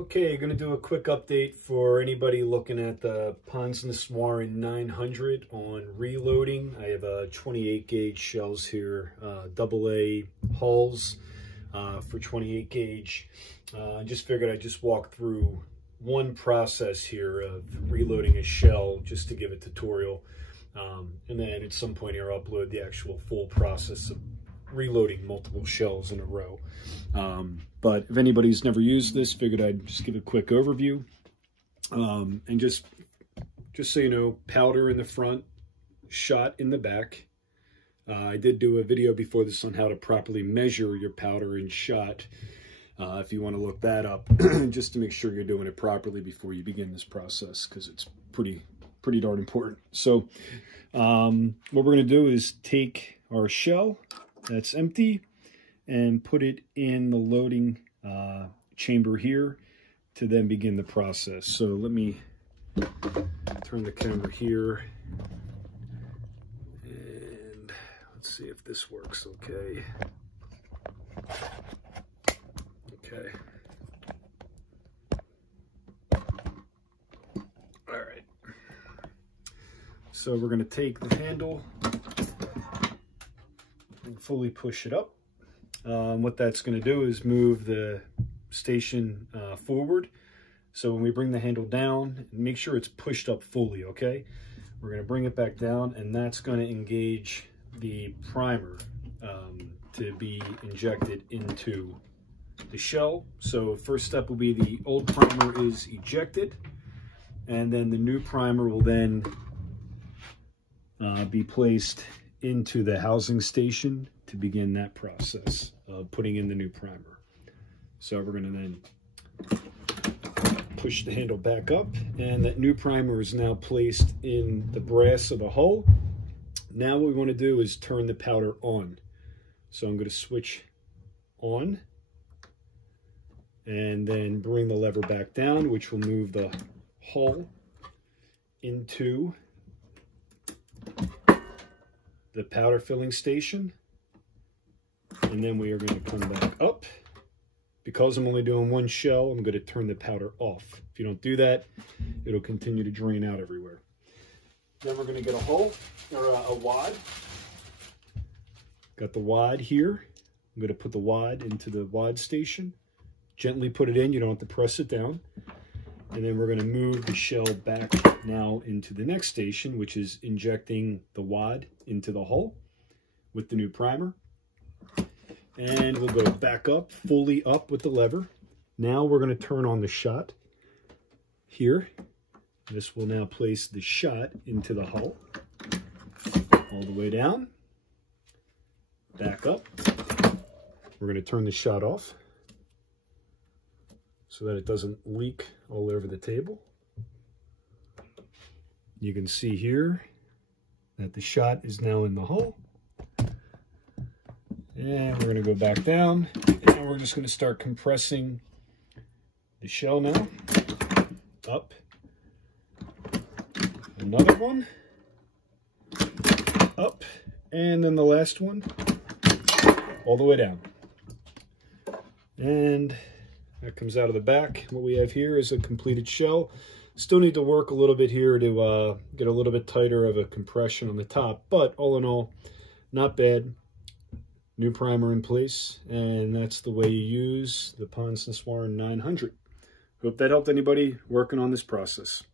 Okay, going to do a quick update for anybody looking at the Ponsness 900 on reloading. I have 28 gauge shells here, AA hulls for 28 gauge. I just figured I'd just walk through one process here of reloading a shell just to give a tutorial. And then at some point here I'll upload the actual full process of reloading multiple shells in a row. But if anybody's never used this, figured I'd just give a quick overview. And just so you know, powder in the front, shot in the back. I did do a video before this on how to properly measure your powder and shot. If you want to look that up, just to make sure you're doing it properly before you begin this process, because it's pretty darn important. So what we're going to do is take our shell that's empty and put it in the loading chamber here to then begin the process. So let me turn the camera here and let's see if this works okay. Okay. All right. So we're going to take the handle and fully push it up. What that's going to do is move the station forward. So when we bring the handle down, make sure it's pushed up fully, okay? We're going to bring it back down, and that's going to engage the primer to be injected into the shell. So first step will be the old primer is ejected, and then the new primer will then be placed into the housing station to begin that process of putting in the new primer. So we're going to then push the handle back up, and that new primer is now placed in the brass of the hull. Now what we want to do is turn the powder on. So I'm going to switch on and then bring the lever back down, which will move the hull into the powder filling station. And then we are going to come back up. Because I'm only doing one shell, I'm going to turn the powder off. If you don't do that, it'll continue to drain out everywhere. Then we're going to get a hole, or a wad. Got the wad here. I'm going to put the wad into the wad station. Gently put it in, you don't have to press it down. And then we're going to move the shell back now into the next station, which is injecting the wad into the hull with the new primer. And we'll go back up, fully up with the lever. Now we're going to turn on the shot here. This will now place the shot into the hull. All the way down. Back up. We're going to turn the shot off so that it doesn't leak all over the table. You can see here that the shot is now in the hull. And we're going to go back down, and we're just going to start compressing the shell now. Up. Another one. Up. And then the last one. All the way down. And that comes out of the back. What we have here is a completed shell. Still need to work a little bit here to get a little bit tighter of a compression on the top. But all in all, not bad. New primer in place, and that's the way you use the Ponsness 900. Hope that helped anybody working on this process.